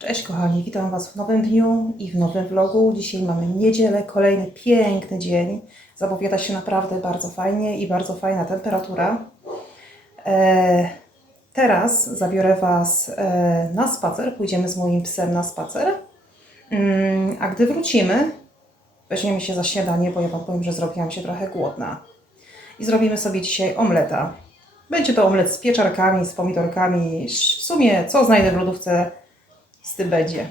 Cześć kochani, witam Was w nowym dniu i w nowym vlogu. Dzisiaj mamy niedzielę, kolejny piękny dzień. Zapowiada się naprawdę bardzo fajnie i bardzo fajna temperatura. E, teraz zabiorę Was e, na spacer, pójdziemy z moim psem na spacer. Mm, a gdy wrócimy, weźmiemy się za śniadanie, bo ja Wam powiem, że zrobiłam się trochę głodna. I zrobimy sobie dzisiaj omleta. Będzie to omlet z pieczarkami, z pomidorkami. W sumie co znajdę w lodówce, z tym będzie.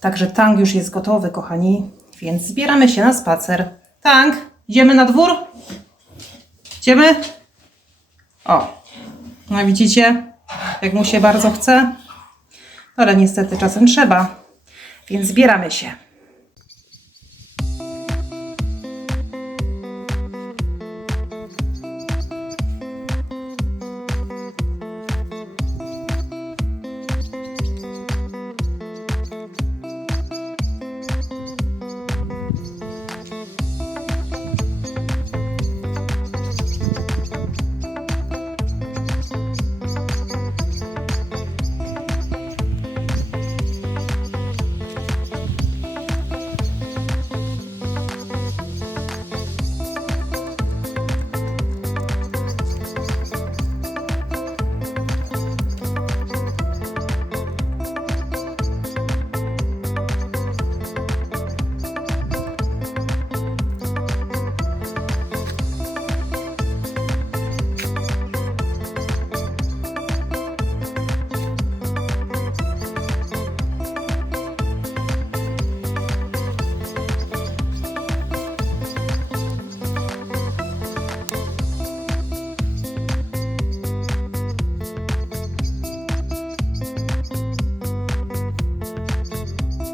Także tank już jest gotowy, kochani, więc zbieramy się na spacer. Tank, idziemy na dwór? Idziemy? O, no widzicie, jak mu się bardzo chce, ale niestety czasem trzeba, więc zbieramy się.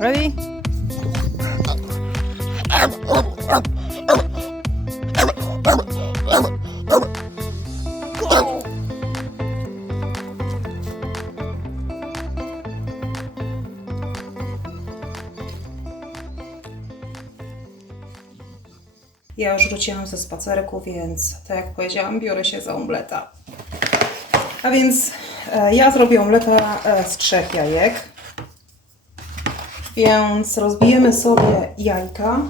Ready? Ja już wróciłam ze spacerku, więc tak jak powiedziałam, biorę się za omleta. A więc e, ja zrobię omleta e, z trzech jajek. Więc rozbijemy sobie jajka.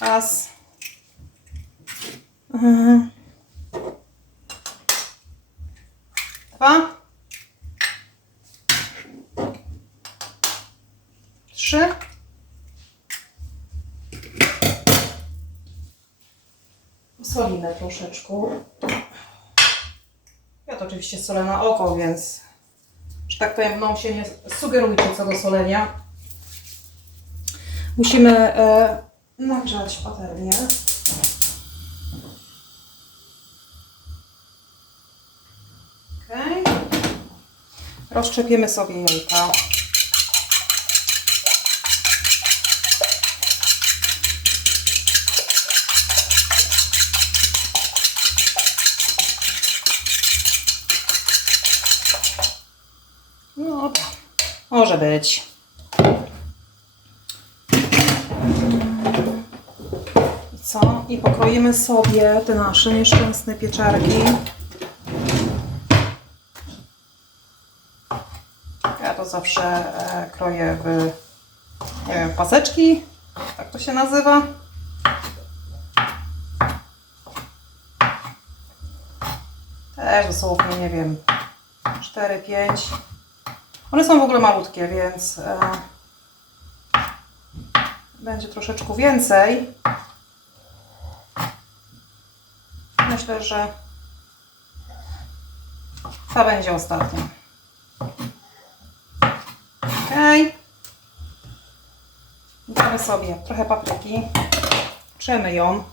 Raz. Mhm. Dwa. Trzy. Solimy troszeczkę. Ja to oczywiście solę na oko, więc że tak powiem, mną się nie sugerujcie co do solenia. Musimy e, nagrzać patelnię. Okay. Rozszczepiemy sobie jajka. No, dobra. Może być. I co? I pokroimy sobie te nasze nieszczęsne pieczarki. Ja to zawsze e, kroję w wiem, paseczki, tak to się nazywa. Też dosłownie, nie wiem, 4-5. One są w ogóle malutkie, więc e, będzie troszeczkę więcej. Myślę, że ta będzie ostatnia. Ok. Damy sobie trochę papryki. Trzemy ją.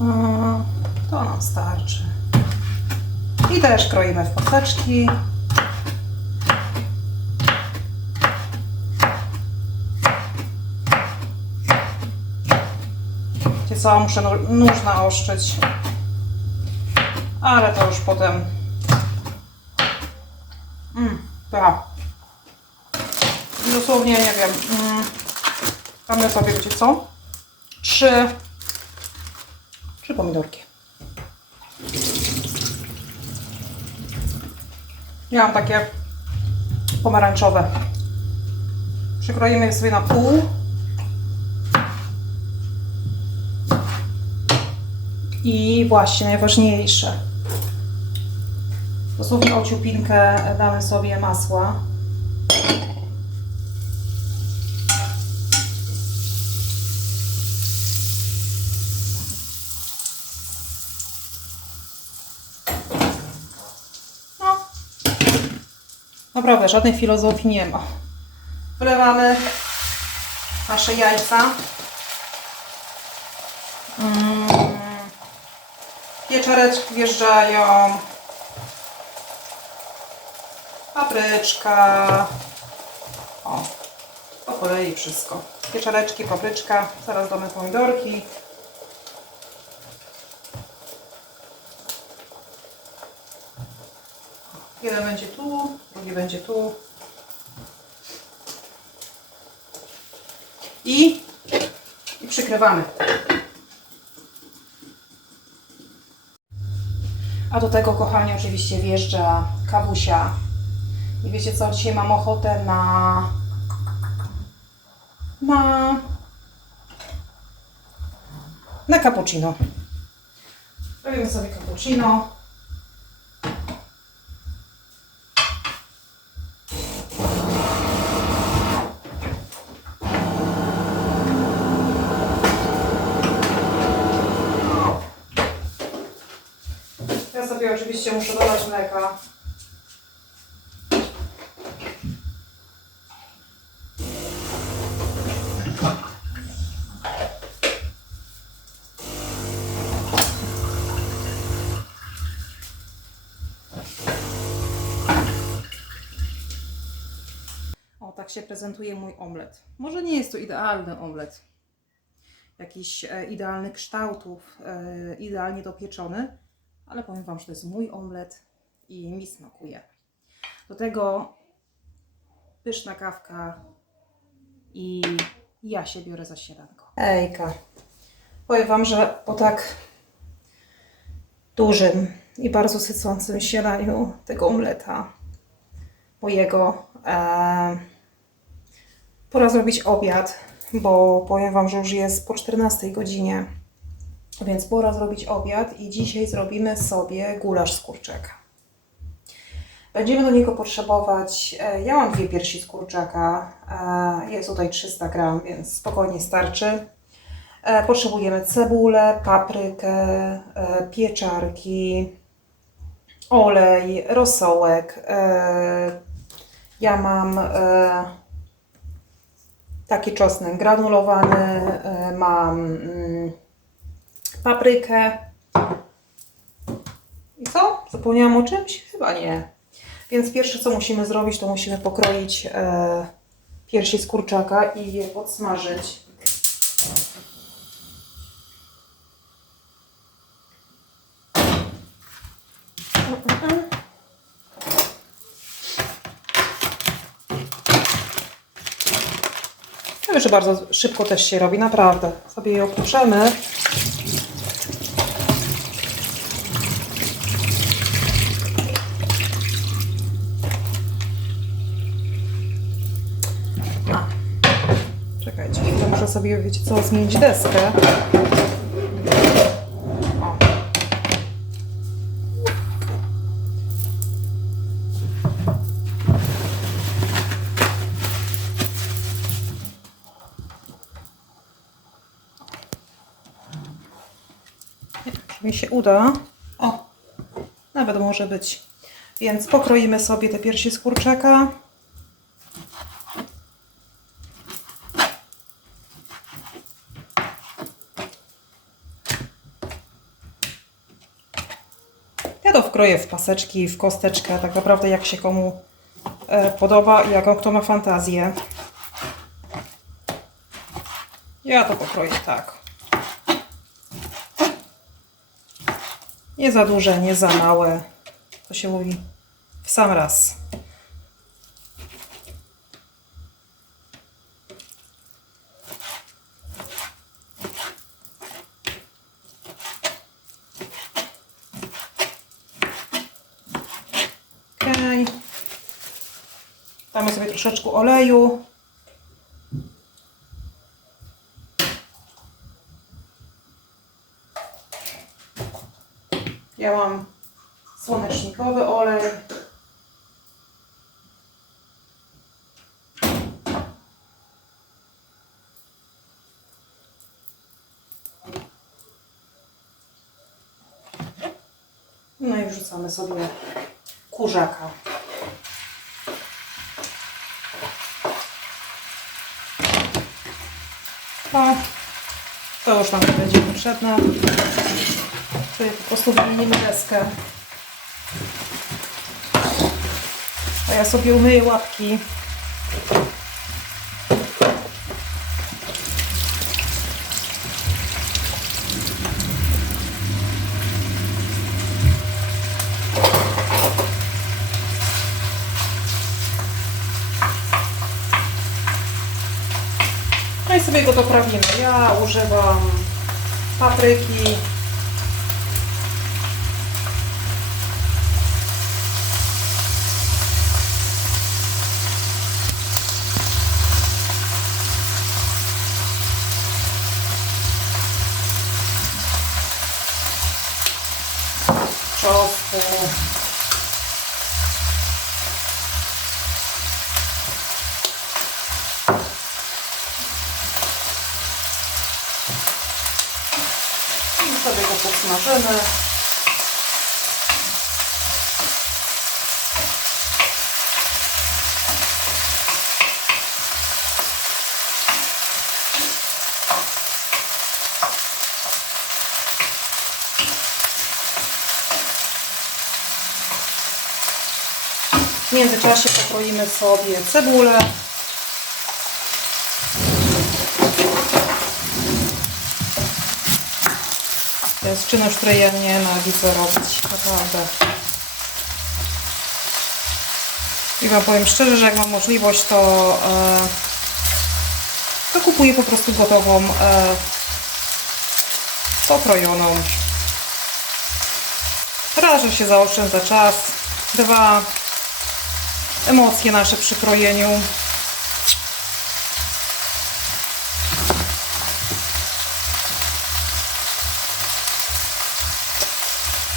O, To nam starczy. Też kroimy w paseczki. Wiecie co, muszę nó- nóż naostrzyć. Ale to już potem Mm, tak. Dosłownie, nie wiem. Mm, sobie, wiecie co? Trzy, trzy pomidorki. Ja mam takie pomarańczowe. Przykroimy je sobie na pół. I właśnie najważniejsze. Dosłownie o ciupinkę damy sobie masła. Naprawdę, żadnej filozofii nie ma. Wlewamy nasze jajca. Mm. Pieczareczki wjeżdżają. Papryczka. O, po kolei wszystko. Pieczareczki, papryczka. Zaraz damy pomidorki. Jeden będzie tu, drugi będzie tu. I, i przykrywamy. A do tego, kochani, oczywiście wjeżdża kawusia. I wiecie co, dzisiaj mam ochotę na... na... na cappuccino. Robimy sobie cappuccino. Ja sobie oczywiście muszę dodać mleka. O, tak się prezentuje mój omlet. Może nie jest to idealny omlet. Jakiś e, idealnych kształtów, e, idealnie dopieczony, ale powiem Wam, że to jest mój omlet i mi smakuje. Do tego pyszna kawka i ja się biorę za sieranko. Ejka. Powiem Wam, że po tak dużym i bardzo sycącym śniadaniu tego omleta mojego e, pora zrobić obiad, bo powiem Wam, że już jest po 14 godzinie, więc pora zrobić obiad i dzisiaj zrobimy sobie gulasz z kurczaka. Będziemy do niego potrzebować, e, ja mam dwie piersi z kurczaka, e, jest tutaj 300 gram, więc spokojnie starczy. E, Potrzebujemy cebulę, paprykę, pieczarki, olej, rosołek. Ja mam taki czosnek granulowany, mam mm, paprykę. I co? Zapomniałam o czymś? Chyba nie. Więc pierwsze co musimy zrobić, to musimy pokroić e, piersi z kurczaka i je podsmażyć. Wiem, że bardzo szybko też się robi, naprawdę. Sobie je opróżemy. A, czekajcie, to muszę sobie, wiecie co, zmienić deskę. Czy mi się uda? O, nawet może być. Więc pokroimy sobie te piersi z kurczaka. Wkroję w paseczki, w kosteczkę, tak naprawdę jak się komu e, podoba i jaką kto ma fantazję. Ja to pokroję tak. Nie za duże, nie za małe. To się mówi w sam raz. Okej. Damy sobie troszeczkę oleju. Ja mam słonecznikowy olej. No i wrzucamy sobie kurzaka. No, to już nam będzie potrzebne. Tutaj po prostu wymienimy deskę. A ja sobie umyję łapki. No i sobie go doprawimy. Ja używam papryki. Czosnku. Go podsmażymy. W międzyczasie pokroimy sobie cebulę. Jest czynność, której ja nienawidzę robić, naprawdę. I Wam powiem szczerze, że jak mam możliwość, to, e, to kupuję po prostu gotową, e, pokrojoną. Raz, że się zaoszczędza czas. Dwa, emocje nasze przy krojeniu.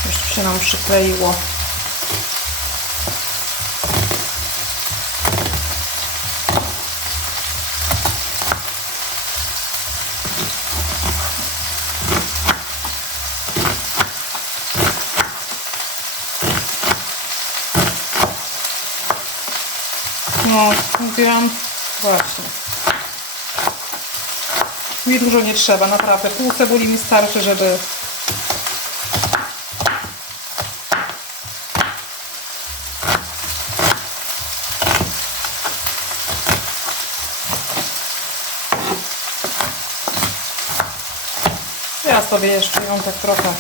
Już nam przykleiło. No, mówiłam właśnie. Mi dużo nie trzeba, naprawdę. Pół cebuli mi starczy, żeby Ja sobie jeszcze ją tak trochę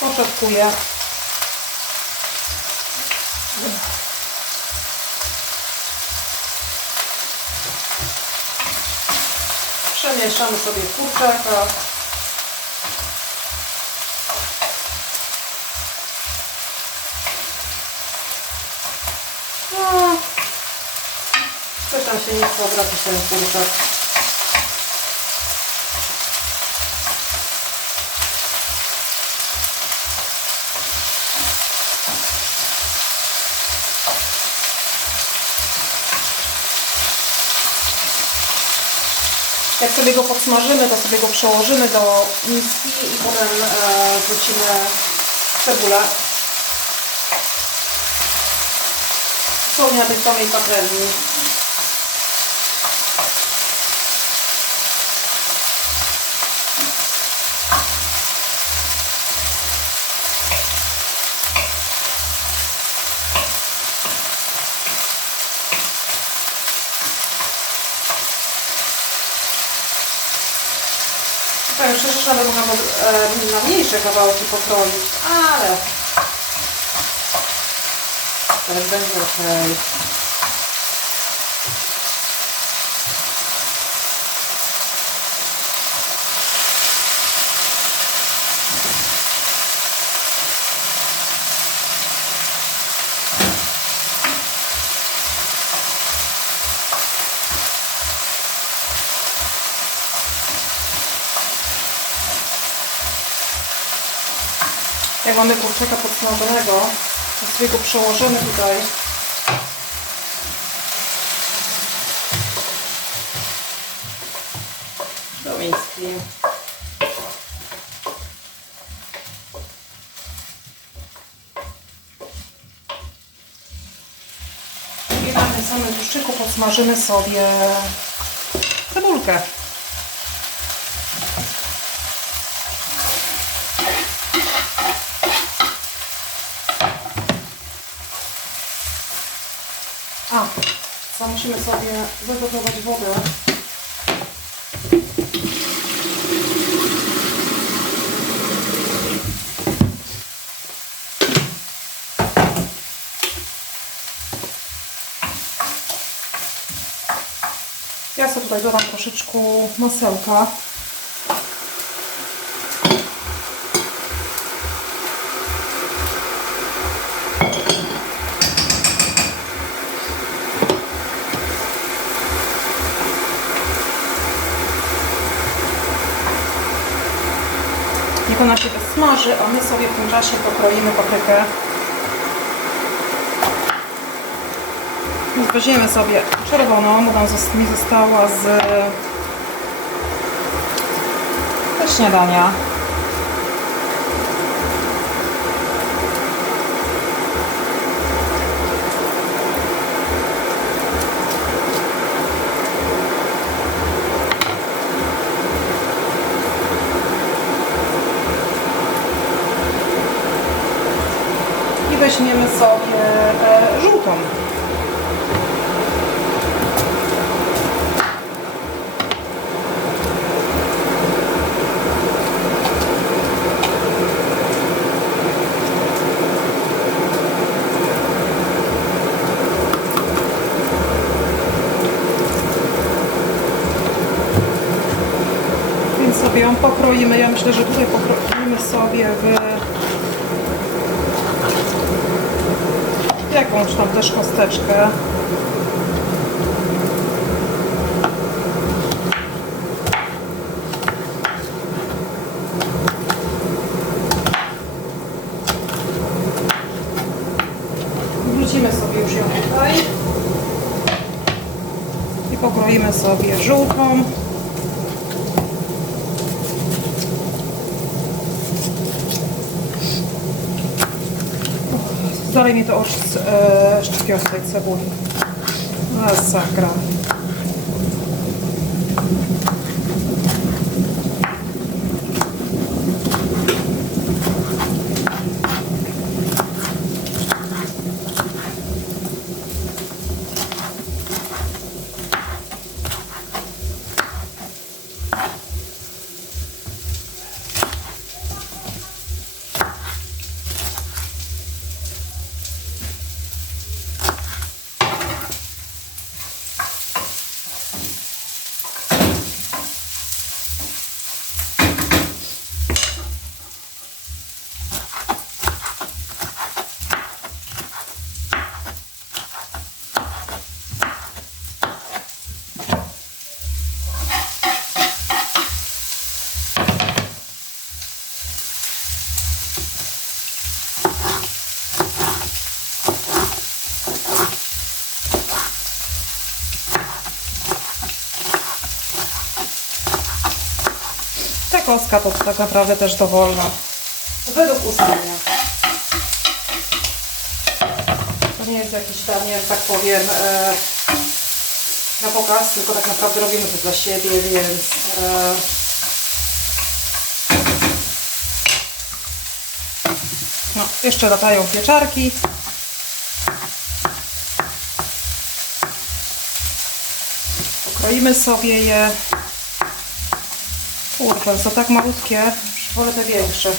poszatkuję. Przemieszamy sobie kurczaka. No, się nie chce obracać ten kurczak. Jak sobie go podsmażymy, to sobie go przełożymy do miski i potem e, wrzucimy cebulę. Zupełnie na tej samej patelni. Powiem szczerze, że nawet mogłam e, na mniejsze kawałki pokroić, ale teraz będzie ok. Mamy kurczaka podsmażonego, to sobie go przełożymy tutaj. Do miski. I na tym samym tłuszczyku podsmażymy sobie cebulkę. A, co musimy sobie zagotować wodę. Ja sobie tutaj dodam troszeczkę masełka. Smaży, a my sobie w tym czasie pokroimy paprykę. Weźmiemy sobie czerwoną, bo mi została z ze śniadania. Weźmiemy sobie e, żółtą. Sobie ją pokroimy. Ja myślę, że tutaj pokroimy sobie w jakąś tam też kosteczkę. Wrócimy sobie już ją tutaj i pokroimy sobie żółtą. Mi to oż e, tej cebuli. Masakra. Kostka to tak naprawdę też dowolna. Według ustalenia. To nie jest jakiś tam, nie, że tak powiem, e, na pokaz, tylko tak naprawdę robimy to dla siebie, więc e, no, jeszcze latają pieczarki. Pokroimy sobie je. Kurczę, są tak malutkie, wolę te większe.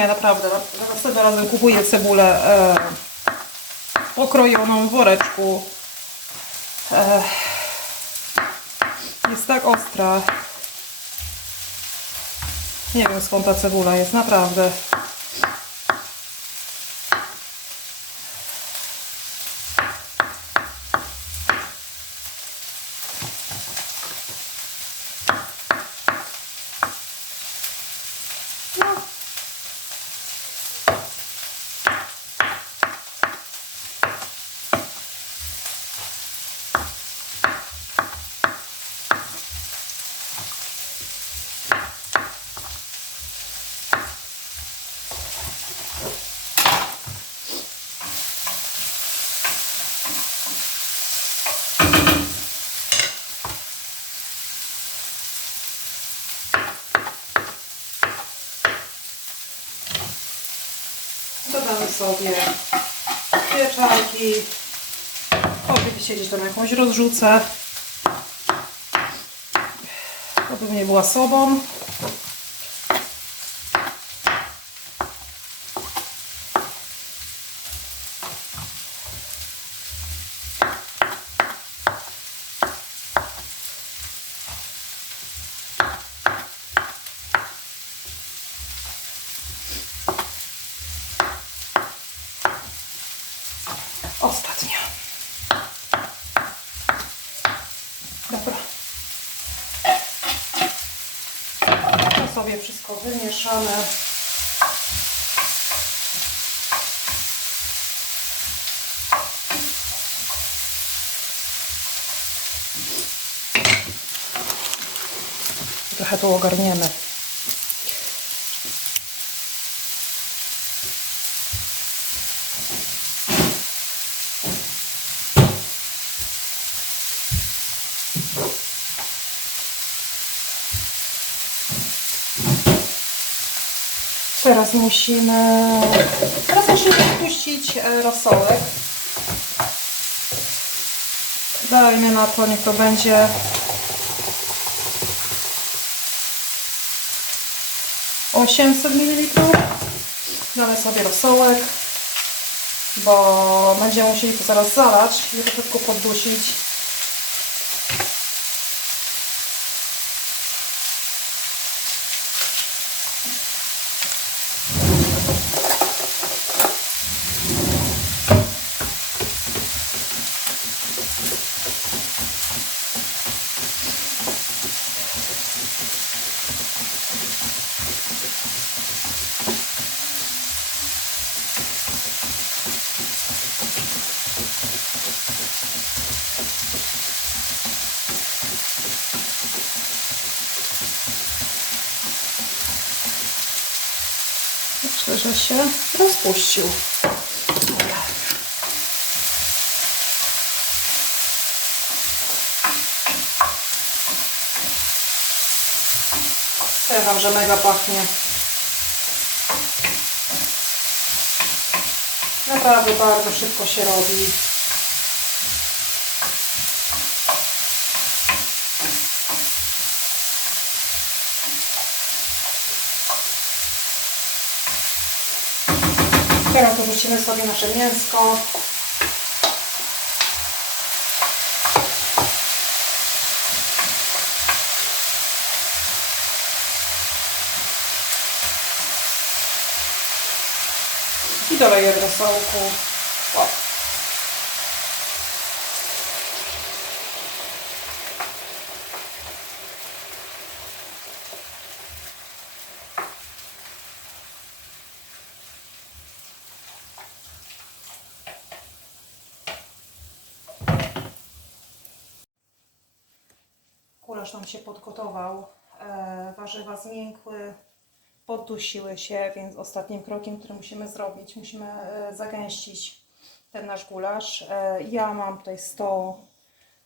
Nie, naprawdę. na- Następnym razem kupuję cebulę e, pokrojoną w woreczku. E, jest tak ostra. Nie wiem skąd ta cebula jest, naprawdę. No. Dodamy sobie pieczarki. Mogę wysiedzieć tam jakąś rozrzucę. Żeby nie była sobą. Ostatnia. Dobra. To sobie wymieszamy. Trochę tu ogarniemy. Teraz musimy, teraz musimy puścić e, rosołek. Dajmy na to, niech to będzie osiemset ml. Damy sobie rosołek, bo będziemy musieli to zaraz zalać i troszeczkę poddusić. Myślę, że się rozpuścił. Dobra. Powiem że mega pachnie. Naprawdę bardzo szybko się robi. Teraz dorzucimy sobie nasze mięsko. I doleję do sołku. Gulasz nam się podgotował, e, warzywa zmiękły, poddusiły się, więc ostatnim krokiem, który musimy zrobić, musimy e, zagęścić ten nasz gulasz. E, ja mam tutaj 100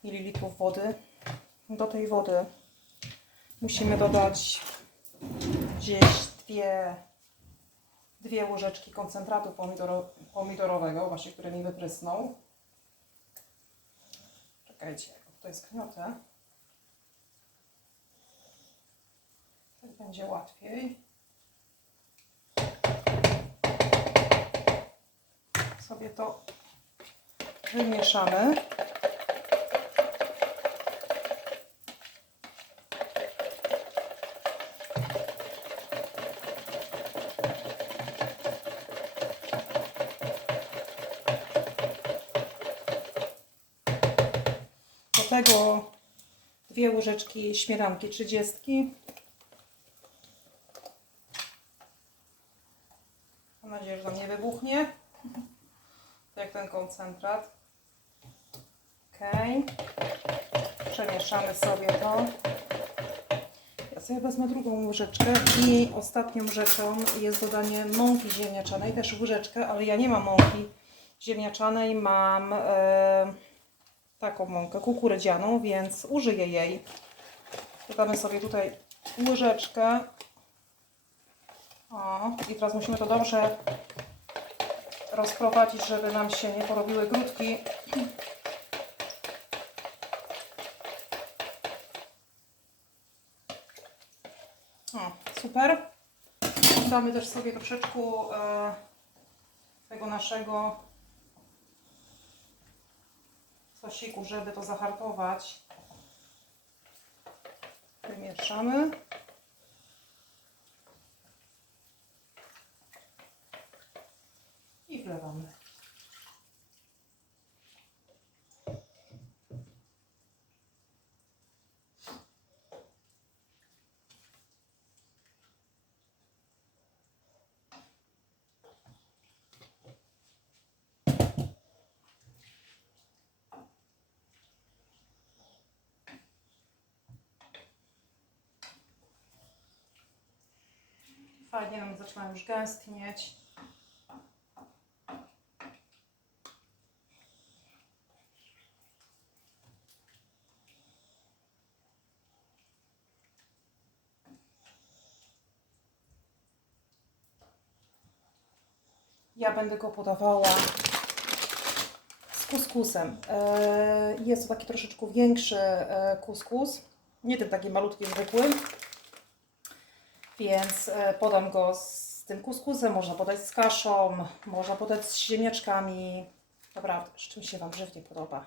ml wody. Do tej wody musimy dodać gdzieś dwie, dwie łyżeczki koncentratu pomidoro, pomidorowego, właśnie który mi wyprysnął. Czekajcie, to jest kniotę. Będzie łatwiej. sobie to wymieszamy. Do tego dwie łyżeczki śmietanki 30. Mam nadzieję, że to nie wybuchnie. Jak ten koncentrat. Ok. Przemieszamy sobie to. Ja sobie wezmę drugą łyżeczkę i ostatnią rzeczą jest dodanie mąki ziemniaczanej, też łyżeczkę, ale ja nie mam mąki ziemniaczanej, mam e, taką mąkę kukurydzianą, więc użyję jej. Dodamy sobie tutaj łyżeczkę. O, i teraz musimy to dobrze rozprowadzić, żeby nam się nie porobiły grudki. O, super. Damy też sobie troszeczkę e, tego naszego sosiku, żeby to zahartować. Wymieszamy. I wlewamy. Fajnie nam zaczyna już gęstnieć. Będę go podawała z kuskusem. E, Jest to taki troszeczkę większy e, kuskus, nie ten taki malutki zwykły. Więc e, podam go z tym kuskusem, można podać z kaszą, można podać z ziemniaczkami. Naprawdę, z czym się Wam żywnie podoba.